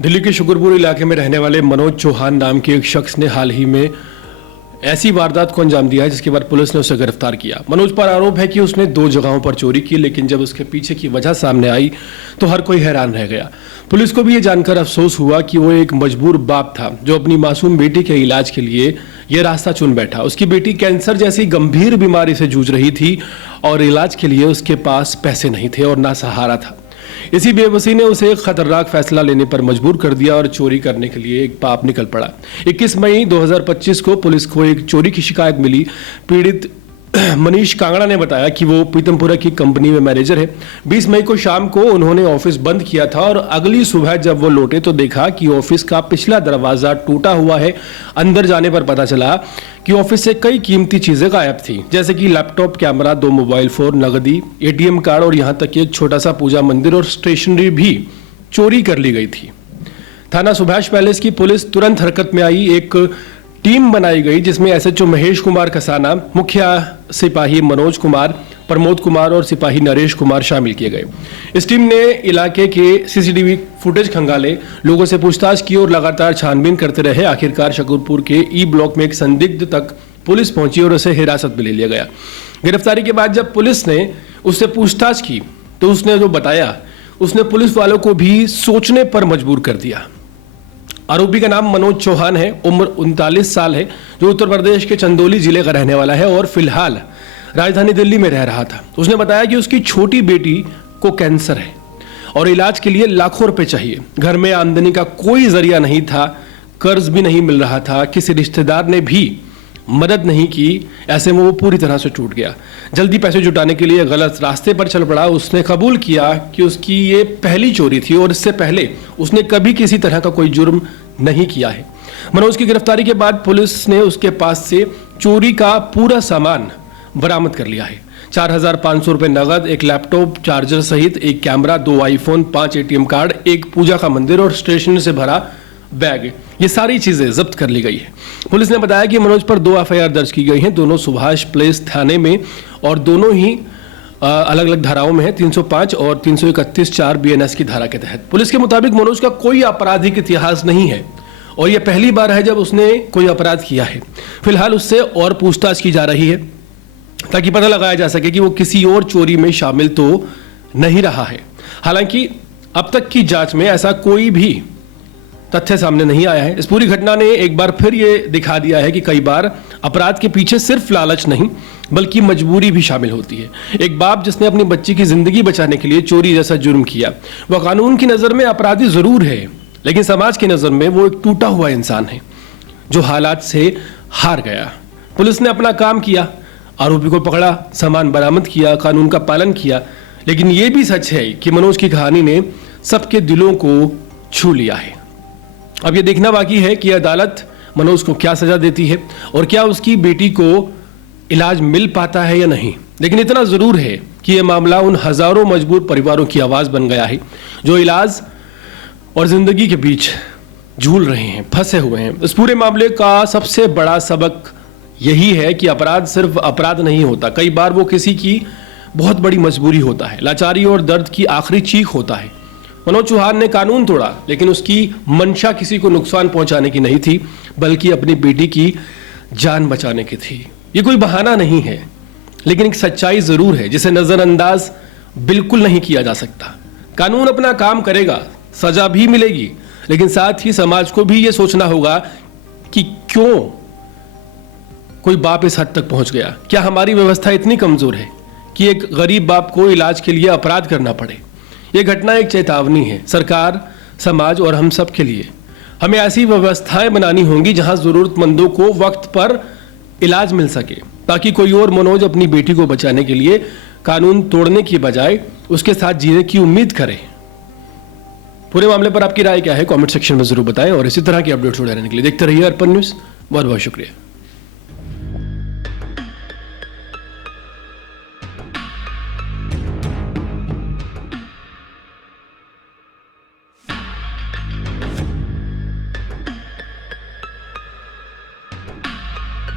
दिल्ली के शुक्रपुर इलाके में रहने वाले मनोज चौहान नाम के एक शख्स ने हाल ही में ऐसी वारदात को अंजाम दिया है जिसके बाद पुलिस ने उसे गिरफ्तार किया। मनोज पर आरोप है कि उसने 2 जगहों पर चोरी की, लेकिन जब उसके पीछे की वजह सामने आई तो हर कोई हैरान रह गया। पुलिस को भी ये जानकर अफसोस हुआ कि वो एक मजबूर बाप था जो अपनी मासूम बेटी के इलाज के लिए ये रास्ता चुन बैठा। उसकी बेटी कैंसर जैसी गंभीर बीमारी से जूझ रही थी और इलाज के लिए उसके पास पैसे नहीं थे और ना सहारा था। इसी बेबसी ने उसे एक खतरनाक फैसला लेने पर मजबूर कर दिया और चोरी करने के लिए एक पाप निकल पड़ा। 21 मई 2025 को पुलिस को एक चोरी की शिकायत मिली। पीड़ित मनीष कांगड़ा ने बताया कि वो पीतमपुरा की कंपनी में मैनेजर है। 20 मई को शाम को उन्होंने ऑफिस बंद किया था और अगली सुबह जब वो लौटे तो देखा कि ऑफिस का पिछला दरवाजा टूटा हुआ है। अंदर जाने पर पता चला कि ऑफिस से कई कीमती चीजें गायब थी, जैसे कि लैपटॉप, कैमरा, 2 मोबाइल फोन, नगदी, ATM कार्ड और यहाँ तक कि एक छोटा सा पूजा मंदिर और स्टेशनरी भी चोरी कर ली गई थी। थाना सुभाष पैलेस की पुलिस तुरंत हरकत में आई। एक टीम बनाई गई जिसमें SHO महेश कुमार कसाना, मुख्य सिपाही मनोज कुमार, प्रमोद कुमार और सिपाही नरेश कुमार शामिल किए गए। इस टीम ने इलाके के CCTV फुटेज खंगाले, लोगों से पूछताछ की और लगातार छानबीन करते रहे। आखिरकार शकरपुर के E ब्लॉक में एक संदिग्ध तक पुलिस पहुंची और उसे हिरासत में ले लिया गया। गिरफ्तारी के बाद जब पुलिस ने उससे पूछताछ की तो उसने जो बताया उसने पुलिस वालों को भी सोचने पर मजबूर कर दिया। आरोपी का नाम मनोज चौहान है, उम्र 39 साल है, जो उत्तर प्रदेश के चंदौली जिले का रहने वाला है और फिलहाल राजधानी दिल्ली में रह रहा था। उसने बताया कि उसकी छोटी बेटी को कैंसर है और इलाज के लिए लाखों रुपए चाहिए। घर में आमदनी का कोई जरिया नहीं था, कर्ज भी नहीं मिल रहा था, किसी रिश्तेदार ने भी मदद नहीं की। ऐसे में वो पूरी तरह से टूट गया। जल्दी पैसे जुटाने के लिए गलत रास्ते पर चल पड़ा। उसने कबूल किया कि उसकी ये पहली चोरी थी और इससे पहले उसने कभी किसी तरह का कोई जुर्म नहीं किया है। मनोज की गिरफ्तारी के बाद पुलिस ने उसके पास से चोरी का पूरा सामान बरामद कर लिया है। 4,500 रुपए नगद, एक लैपटॉप, चार्जर सहित एक कैमरा, 2 आईफोन, 5 ATM कार्ड, एक पूजा का मंदिर और स्टेशनरी से भरा बैग, ये सारी चीजें जब्त कर ली गई है। पुलिस ने बताया कि मनोज पर 2 FIR दर्ज की गई हैं, दोनों सुभाष प्लेस थाने में और दोनों ही अलग अलग धाराओं में है, 305 और 331(4) BNS की धारा के तहत। पुलिस के मुताबिक मनोज का कोई आपराधिक इतिहास नहीं है और यह पहली बार है जब उसने कोई अपराध किया है। फिलहाल उससे और पूछताछ की जा रही है ताकि पता लगाया जा सके कि वो किसी और चोरी में शामिल तो नहीं रहा है। हालांकि अब तक की जांच में ऐसा कोई भी तथ्य सामने नहीं आया है। इस पूरी घटना ने एक बार फिर ये दिखा दिया है कि कई बार अपराध के पीछे सिर्फ लालच नहीं बल्कि मजबूरी भी शामिल होती है। एक बाप जिसने अपनी बच्ची की जिंदगी बचाने के लिए चोरी जैसा जुर्म किया, वह कानून की नजर में अपराधी जरूर है, लेकिन समाज की नजर में वो एक टूटा हुआ इंसान है जो हालात से हार गया। पुलिस ने अपना काम किया, आरोपी को पकड़ा, सामान बरामद किया, कानून का पालन किया, लेकिन ये भी सच है कि मनोज की कहानी ने सबके दिलों को छू लिया है। अब ये देखना बाकी है कि अदालत मनोज को क्या सजा देती है और क्या उसकी बेटी को इलाज मिल पाता है या नहीं। लेकिन इतना जरूर है कि यह मामला उन हजारों मजबूर परिवारों की आवाज बन गया है जो इलाज और जिंदगी के बीच झूल रहे हैं, फंसे हुए हैं। इस पूरे मामले का सबसे बड़ा सबक यही है कि अपराध सिर्फ अपराध नहीं होता, कई बार वो किसी की बहुत बड़ी मजबूरी होता है, लाचारी और दर्द की आखिरी चीख होता है। मनोज चौहान ने कानून तोड़ा, लेकिन उसकी मंशा किसी को नुकसान पहुंचाने की नहीं थी बल्कि अपनी बेटी की जान बचाने की थी। ये कोई बहाना नहीं है, लेकिन एक सच्चाई जरूर है जिसे नजरअंदाज बिल्कुल नहीं किया जा सकता। कानून अपना काम करेगा, सजा भी मिलेगी, लेकिन साथ ही समाज को भी ये सोचना होगा कि क्यों कोई बाप इस हद तक पहुंच गया। क्या हमारी व्यवस्था इतनी कमजोर है कि एक गरीब बाप को इलाज के लिए अपराध करना पड़े। यह घटना एक चेतावनी है सरकार, समाज और हम सब के लिए। हमें ऐसी व्यवस्थाएं बनानी होंगी जहां जरूरतमंदों को वक्त पर इलाज मिल सके, ताकि कोई और मनोज अपनी बेटी को बचाने के लिए कानून तोड़ने की बजाय उसके साथ जीने की उम्मीद करे। पूरे मामले पर आपकी राय क्या है कमेंट सेक्शन में जरूर बताएं और इसी तरह की अपडेट्स रहने के लिए देखते रहिए अर्पण न्यूज़। बहुत बहुत शुक्रिया।